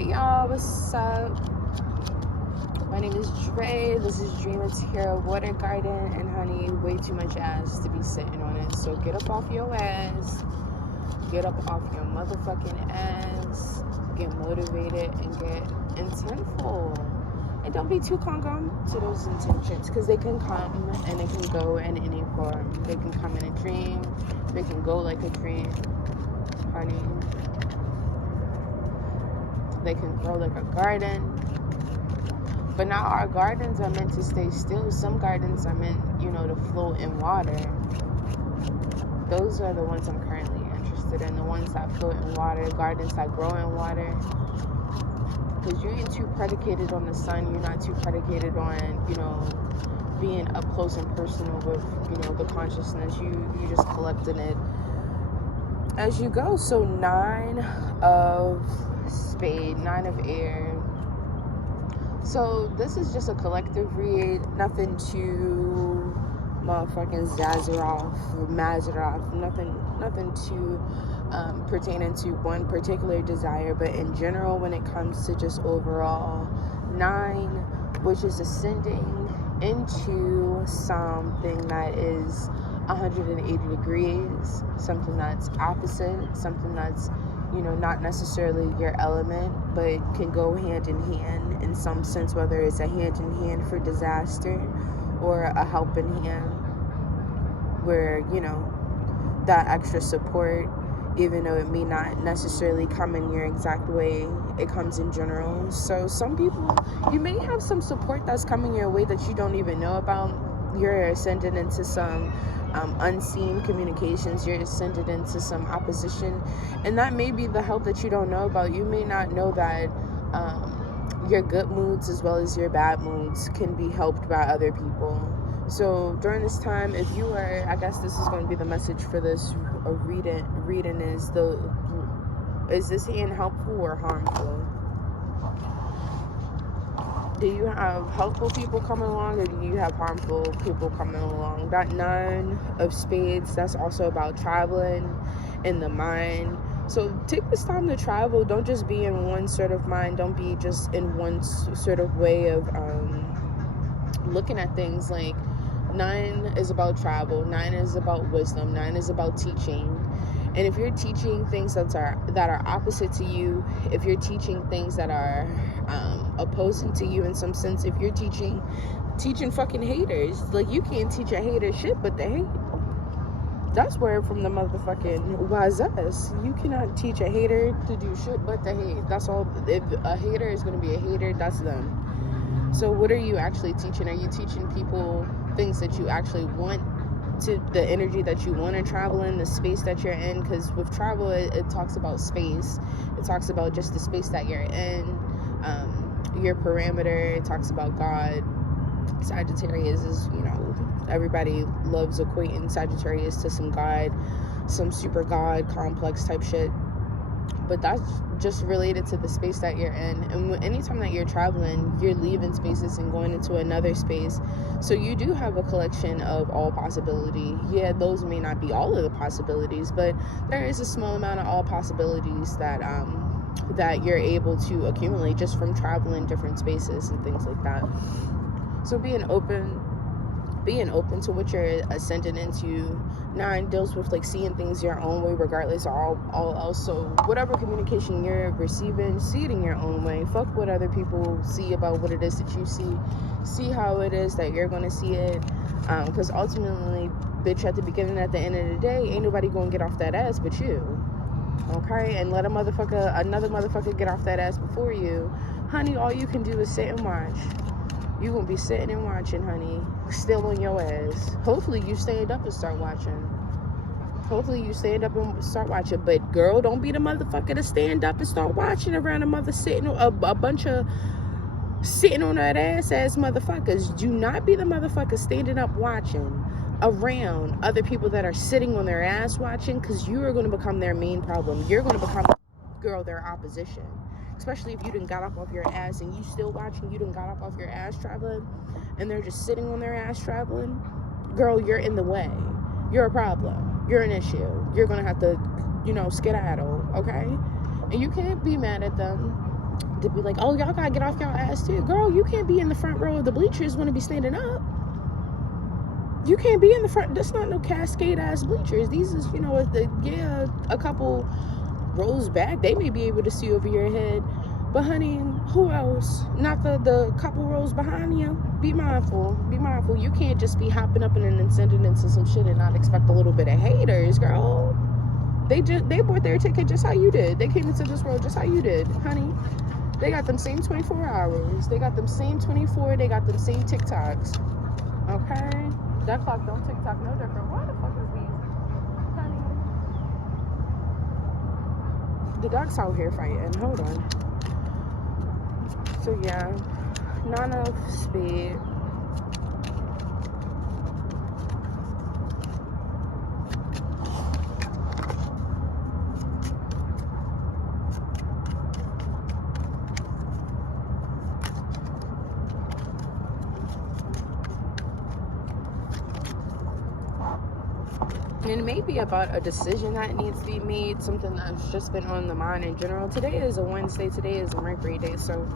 Hey y'all, what's up? My name is Dre. This is Dream of Terra Water Garden, and honey, way too much ass to be sitting on it. So get up off your ass. Get up off your motherfucking ass. Get motivated and get intentful. And don't be too congum to those intentions, because they can come and they can go in any form. They can come in a dream. They can go like a dream, honey. They can grow like a garden. But not all gardens are meant to stay still. Some gardens are meant, to float in water. Those are the ones I'm currently interested in. The ones that float in water, gardens that grow in water. Because you ain't too predicated on the sun. You're not too predicated on, being up close and personal with, the consciousness. You just collecting it as you go. So 9 of spade, 9 of air. So this is just a collective read, nothing too motherfucking Mazaroff, nothing too pertaining to one particular desire, but in general, when it comes to just overall 9, which is ascending into something that is 180 degrees, something that's opposite, something that's not necessarily your element, but can go hand in hand in some sense, whether it's a hand in hand for disaster or a helping hand where, that extra support, even though it may not necessarily come in your exact way, it comes in general. So some people, you may have some support that's coming your way that you don't even know about. You're ascended into some unseen communications. You're ascended into some opposition, and that may be the help that you don't know about. You may not know that your good moods as well as your bad moods can be helped by other people. So during this time, if you are, I guess this is going to be the message for this reading is this hand helpful or harmful? Do you have helpful people coming along, or do you have harmful people coming along? That 9 of spades, that's also about traveling in the mind. So take this time to travel. Don't just be in one sort of mind. Don't be just in one sort of way of looking at things. Like 9 is about travel. 9 is about wisdom. 9 is about teaching. And if you're teaching things that are opposite to you, if you're teaching things that are opposing to you in some sense, if you're teaching fucking haters, like you can't teach a hater shit but to hate. That's where from the motherfucking wise us. You cannot teach a hater to do shit but to hate. That's all. If a hater is going to be a hater, that's them. So what are you actually teaching? Are you teaching people things that you actually want, to the energy that you want to travel in, the space that you're in? Because with travel, it talks about space. It talks about just the space that you're in, your parameter. It talks about God. Sagittarius is, everybody loves equating Sagittarius to some God, some super God complex type shit. But that's just related to the space that you're in. And anytime that you're traveling, you're leaving spaces and going into another space. So you do have a collection of all possibility. Yeah, those may not be all of the possibilities, but there is a small amount of all possibilities that that you're able to accumulate just from traveling different spaces and things like that. So being open to what you're ascending into. 9 deals with like seeing things your own way regardless of all else. So whatever communication you're receiving, see it in your own way. Fuck what other people see about what it is that you see how it is that you're gonna see it, because ultimately, bitch, at the beginning, at the end of the day, ain't nobody gonna get off that ass but you. Okay? And let another motherfucker get off that ass before you. Honey, all you can do is sit and watch. You gonna be sitting and watching, honey, still on your ass. Hopefully you stand up and start watching. But girl, don't be the motherfucker to stand up and start watching around a bunch of sitting on that ass motherfuckers. Do not be the motherfucker standing up watching around other people that are sitting on their ass watching, because you are going to become their main problem. You're going to become, girl, their opposition. Especially if you done got up off your ass and you still watching, you done got up off your ass traveling, and they're just sitting on their ass traveling. Girl, you're in the way. You're a problem. You're an issue. You're going to have to, skedaddle, okay? And you can't be mad at them. to be like, oh, y'all gotta get off y'all ass too. Girl, you can't be in the front row of the bleachers when it be standing up. You can't be in the front. That's not no cascade ass bleachers. These is, you know, a couple rows back, they may be able to see over your head. But honey, who else? Not the couple rows behind you. Be mindful. Be mindful. You can't just be hopping up and then sending into some shit and not expect a little bit of haters, girl. They bought their ticket just how you did. They came into this world just how you did, honey. They got them same 24 hours. They got them same 24. They got them same TikToks. Okay? That clock don't TikTok no different. Why the fuck is these? Honey. The dog's out here fighting. Hold on. So yeah. 9 of spade. And it may be about a decision that needs to be made, something that's just been on the mind in general. Today is a Wednesday, today is a Mercury day, so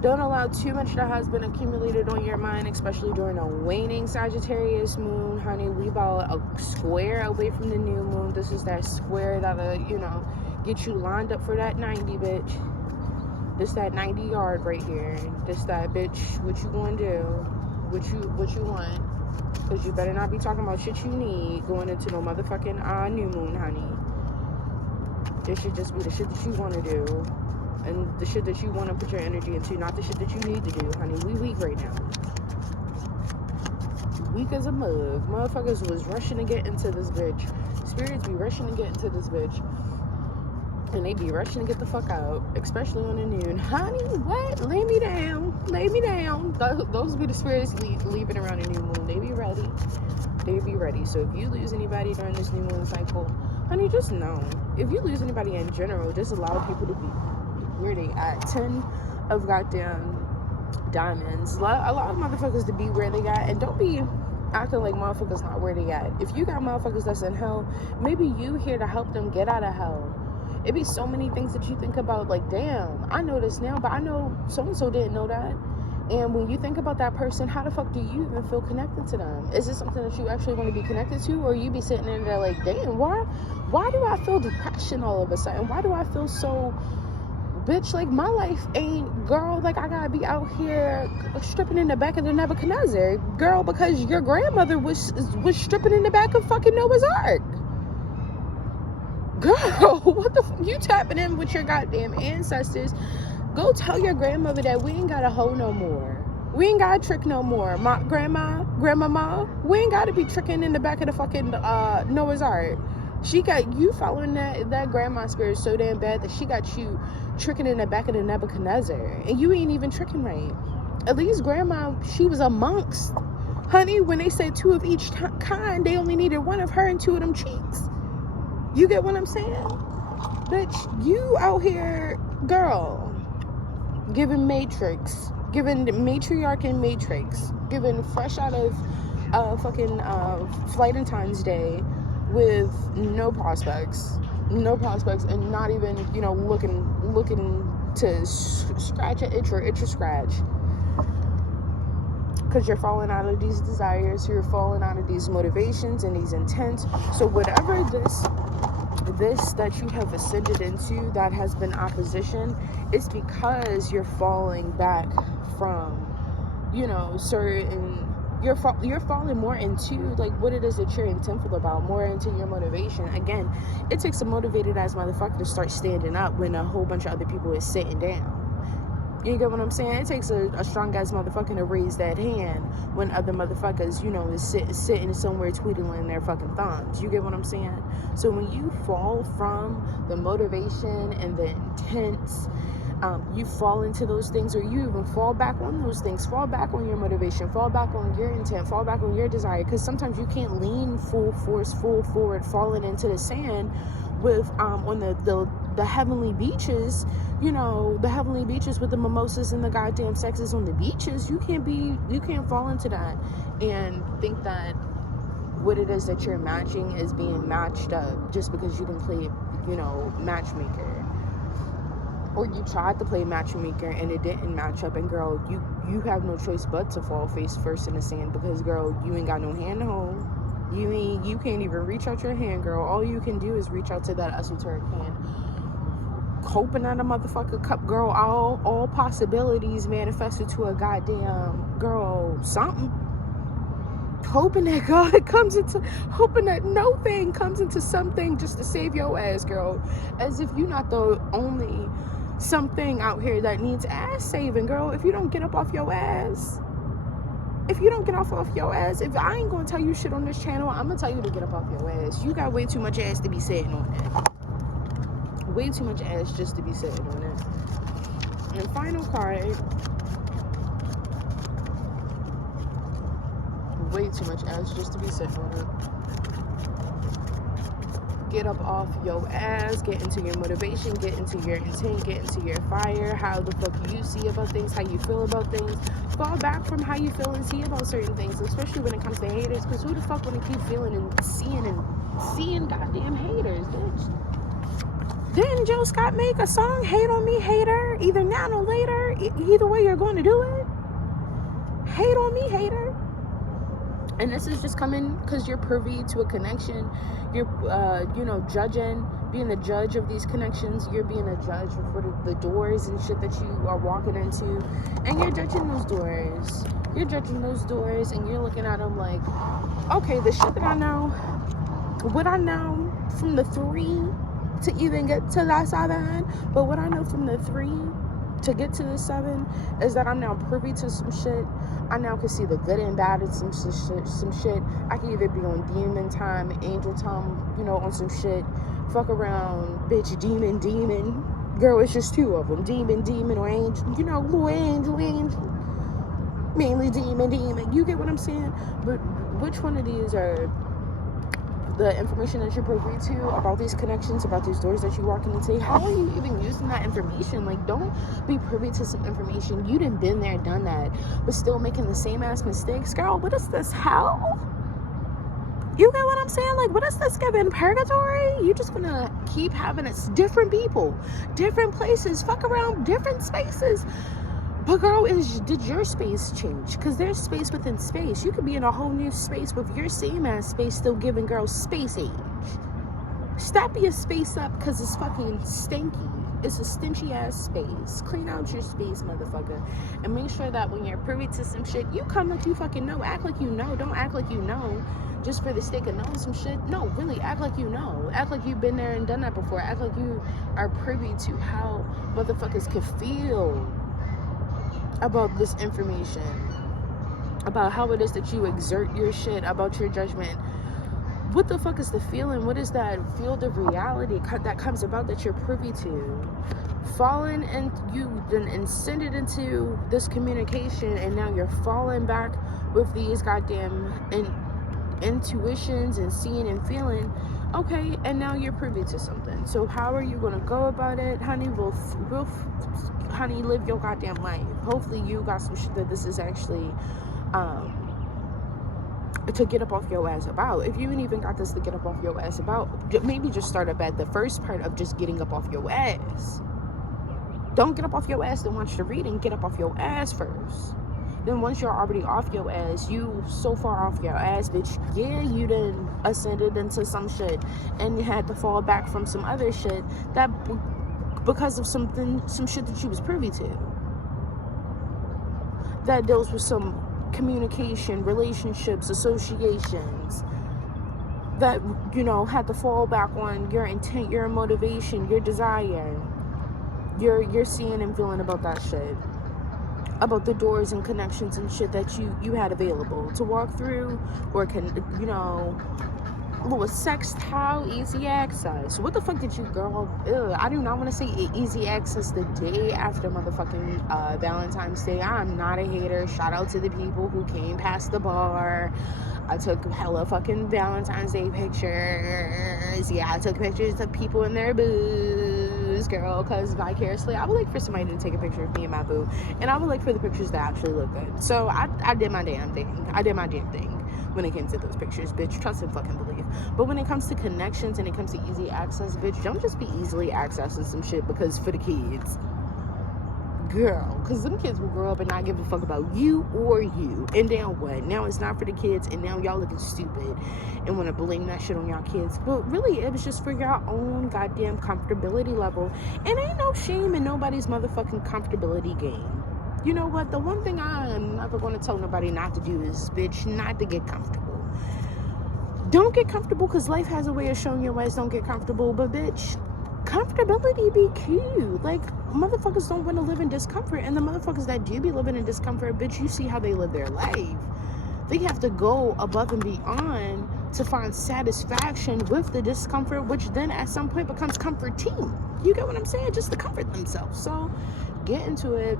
don't allow too much that has been accumulated on your mind, especially during a waning Sagittarius moon, honey. We about a square away from the new moon. This is that square that'll, you know, get you lined up for that 90, bitch. This that 90 yard right here. This that, bitch, what you gonna do? What you want? Because you better not be talking about shit you need going into no motherfucking new moon, honey. This should just be the shit that you want to do. And the shit that you want to put your energy into, not the shit that you need to do, honey. We weak right now. Weak as a mug. Motherfuckers was rushing to get into this bitch. Spirits be rushing to get into this bitch. And they be rushing to get the fuck out. Especially on the noon. Honey, what? Lay me down. Lay me down. Those be the spirits leaving around the new moon. They be ready. They be ready. So if you lose anybody during this new moon cycle, honey, just know. If you lose anybody in general, just allow people to be where they at. 10 of goddamn diamonds. A lot of motherfuckers to be where they at. And don't be acting like motherfuckers not where they at. If you got motherfuckers that's in hell, maybe you here to help them get out of hell. It be so many things that you think about, like, damn, I know this now, but I know so-and-so didn't know that. And when you think about that person, how the fuck do you even feel connected to them? Is this something that you actually want to be connected to? Or you be sitting in there like, damn, why do I feel depression all of a sudden? Why do I feel so, bitch, like, my life ain't, girl, like, I gotta be out here stripping in the back of the Nebuchadnezzar. Girl, because your grandmother was stripping in the back of fucking Noah's Ark. Girl, what the fuck? You tapping in with your goddamn ancestors. Go tell your grandmother that we ain't got to hoe no more. We ain't got to trick no more. My grandmama, we ain't got to be tricking in the back of the fucking Noah's Ark. She got you following that grandma spirit so damn bad that she got you tricking in the back of the Nebuchadnezzar. And you ain't even tricking right. At least grandma, she was amongst. Honey, when they said 2 of each kind, they only needed 1 of her and 2 of them cheeks. You get what I'm saying? Bitch, you out here, girl, giving Matrix, giving matriarch and Matrix, giving fresh out of fucking Flight and Times Day with no prospects, and not even, you know, looking to scratch an itch or itch a scratch. Because you're falling out of these desires, you're falling out of these motivations and these intents. So whatever this that you have ascended into that has been opposition, it's because you're falling back from, you know, certain, you're falling more into like what it is that you're intentful about, more into your motivation. Again, it takes a motivated ass motherfucker to start standing up when a whole bunch of other people is sitting down. You get what I'm saying? It takes a strong ass motherfucker to raise that hand when other motherfuckers, you know, is sitting somewhere twiddling their fucking thumbs. You get what I'm saying? So when you fall from the motivation and the intents, you fall into those things, or you even fall back on those things, fall back on your motivation, fall back on your intent, fall back on your desire, because sometimes you can't lean full force, full forward, falling into the sand with on the heavenly beaches, you know, the heavenly beaches with the mimosas and the goddamn sexes on the beaches. You can't fall into that and think that what it is that you're matching is being matched up just because you can play, you know, matchmaker. Or you tried to play matchmaker and it didn't match up, and girl, you have no choice but to fall face first in the sand, because girl, you ain't got no hand to hold. You can't even reach out your hand, girl. All you can do is reach out to that esoteric hand, hoping that a motherfucker cup, girl. All possibilities manifested to a goddamn girl something. Hoping that God comes into, hoping that no thing comes into something just to save your ass, girl. As if you're not the only something out here that needs ass saving, girl. If you don't get up off your ass, if I ain't gonna tell you shit on this channel, I'm gonna tell you to get up off your ass. You got way too much ass to be sitting on it. Way too much ass just to be sitting on it. And final card. Way too much ass just to be sitting on it. Get up off your ass, get into your motivation, get into your intent, get into your fire, how the fuck you see about things, how you feel about things. Fall back from how you feel and see about certain things, especially when it comes to haters, because who the fuck want to keep feeling and seeing goddamn haters, bitch? Didn't Joe Scott make a song, Hate on Me, Hater? Either now or later, either way you're going to do it. Hate on me, hater. And this is just coming because you're privy to a connection. You're, judging, being the judge of these connections. You're being a judge for the doors and shit that you are walking into. And you're judging those doors. You're judging those doors and you're looking at them like, okay, the shit that I know, what I know from the 3 to even get to that 7, but what I know from the 3 to get to the 7 is that I'm now privy to some shit. I now can see the good and bad in some shit. I can either be on demon time, angel time, on some shit. Fuck around, bitch, demon. Girl, it's just 2 of them. Demon, or angel. Little angel. Mainly demon. You get what I'm saying? But which one of these are the information that you're privy to about these connections, about these doors that you're walking into? How are you even using that information? Like, don't be privy to some information. You done been there, done that, but still making the same ass mistakes. Girl, what is this, hell? You get what I'm saying? Like, what is this giving, purgatory? You just gonna keep having it, different people, different places, fuck around, different spaces. But girl, did your space change? Because there's space within space. You could be in a whole new space with your same ass space still giving girls space age. Stop your space up because it's fucking stinky. It's a stinchy ass space. Clean out your space, motherfucker. And make sure that when you're privy to some shit, you come like you fucking know. Act like you know. Don't act like you know just for the sake of knowing some shit. No, really, act like you know. Act like you've been there and done that before. Act like you are privy to how motherfuckers can feel about this information, about how it is that you exert your shit, about your judgment. What the fuck is the feeling? What is that field of reality that comes about that you're privy to? Falling, and you then ascended into this communication, and now you're falling back with these goddamn intuitions and seeing and feeling. Okay, and now you're privy to something. So how are you gonna go about it, honey? Honey, live your goddamn life. Hopefully you got some shit that this is actually to get up off your ass about. If you ain't even got this to get up off your ass about, maybe just start up at the first part of just getting up off your ass. Don't get up off your ass and watch the reading. Get up off your ass first. Then once you're already off your ass, you so far off your ass, bitch, yeah, you done ascended into some shit and you had to fall back from some other shit that because of some shit that you was privy to that deals with some communication, relationships, associations that had to fall back on your intent, your motivation, your desire, your seeing and feeling about that shit, about the doors and connections and shit that you had available to walk through, or little sextile, easy access. What the fuck did you, girl? I do not want to say easy access the day after motherfucking Valentine's Day. I'm not a hater. Shout out to the people who came past the bar. I took hella fucking Valentine's Day pictures. Yeah, I took pictures of people in their boobs, girl, because vicariously, I would like for somebody to take a picture of me and my boo, and I would like for the pictures to actually look good. So I did my damn thing. when it came to those pictures, bitch. Trust and fucking believe. But when it comes to connections and it comes to easy access, bitch, don't just be easily accessing some shit because for the kids. Girl, because them kids will grow up and not give a fuck about you or you. And now what? Now it's not for the kids, and now y'all looking stupid and want to blame that shit on y'all kids. But really, it was just for your own goddamn comfortability level. And ain't no shame in nobody's motherfucking comfortability game. You know what? The one thing I'm never going to tell nobody not to do is, bitch, not to get comfortable. Don't get comfortable, because life has a way of showing you ways don't get comfortable. But, bitch, comfortability be cute. Like, motherfuckers don't want to live in discomfort, and the motherfuckers that do be living in discomfort, bitch, you see how they live their life. They have to go above and beyond to find satisfaction with the discomfort, which then at some point becomes comforting. You get what I'm saying? Just to comfort themselves. So get into it.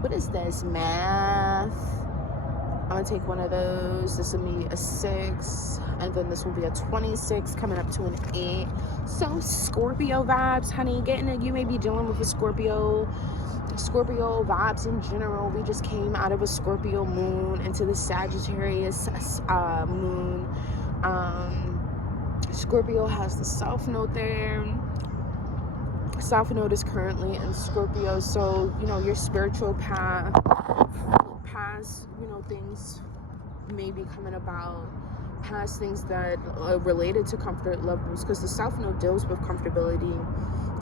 What is this? Math. I'm gonna take one of those. This will be a 6, and then this will be a 26, coming up to an 8. So Scorpio vibes, honey. You may be dealing with a Scorpio vibes in general. We just came out of a Scorpio moon into the Sagittarius moon. Scorpio has the South Node there. South Node is currently in Scorpio, so your spiritual path, things may be coming about, past things that are related to comfort levels, because the South Node deals with comfortability.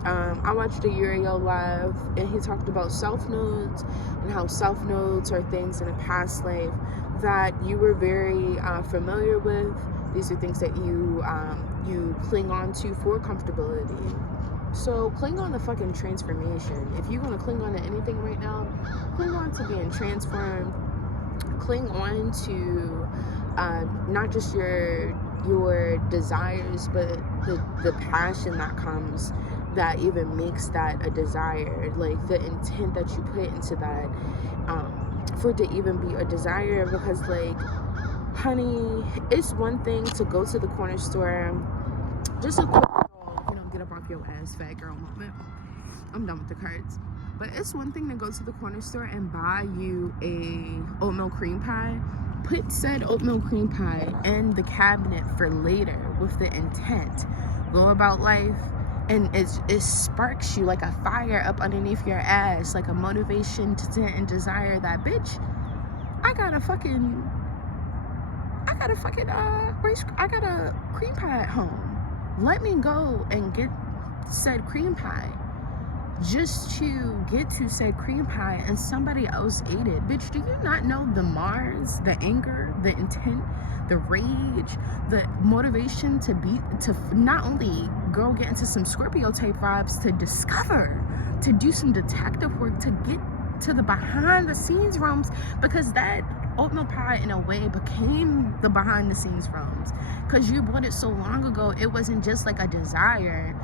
I watched a Uriel live, and he talked about South Nodes and how South Nodes are things in a past life that you were very familiar with. These are things that you cling on to for comfortability. So cling on to fucking transformation. If you're gonna cling on to anything right now, cling on to being transformed. Cling on to not just your desires, but the passion that comes, that even makes that a desire, like the intent that you put into that, for it to even be a desire. Because, like, honey, it's one thing to go to the corner store, just a quick get up off your ass, fat girl moment. I'm done with the cards. But it's one thing to go to the corner store and buy you a oatmeal cream pie. Put said oatmeal cream pie in the cabinet for later with the intent. Go about life, and it sparks you like a fire up underneath your ass, like a motivation and desire that, bitch, I got a cream pie at home. Let me go and get said cream pie, just to get to said cream pie, and somebody else ate it. Bitch, do you not know the Mars, the anger, the intent, the rage, the motivation to not only go get into some Scorpio type vibes, to discover, to do some detective work, to get to the behind the scenes realms, because that oatmeal pie in a way became the behind the scenes realms, because you bought it so long ago. It wasn't just like a desire,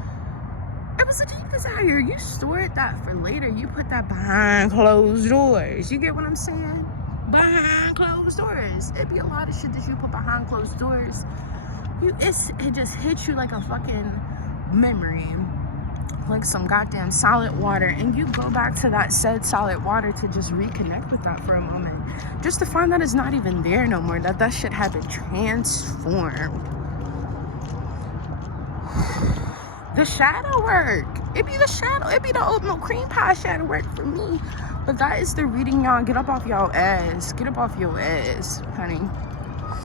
it was a deep desire. You stored that for later. You put that behind closed doors. You get what I'm saying? Behind closed doors. It'd be a lot of shit that you put behind closed doors. It just hits you like a fucking memory, like some goddamn solid water, and you go back to that said solid water to just reconnect with that for a moment, just to find that it's not even there no more, that shit had been transformed. The shadow work. It be the oatmeal cream pie shadow work for me. But that is the reading, y'all. Get up off y'all ass. Get up off your ass, honey.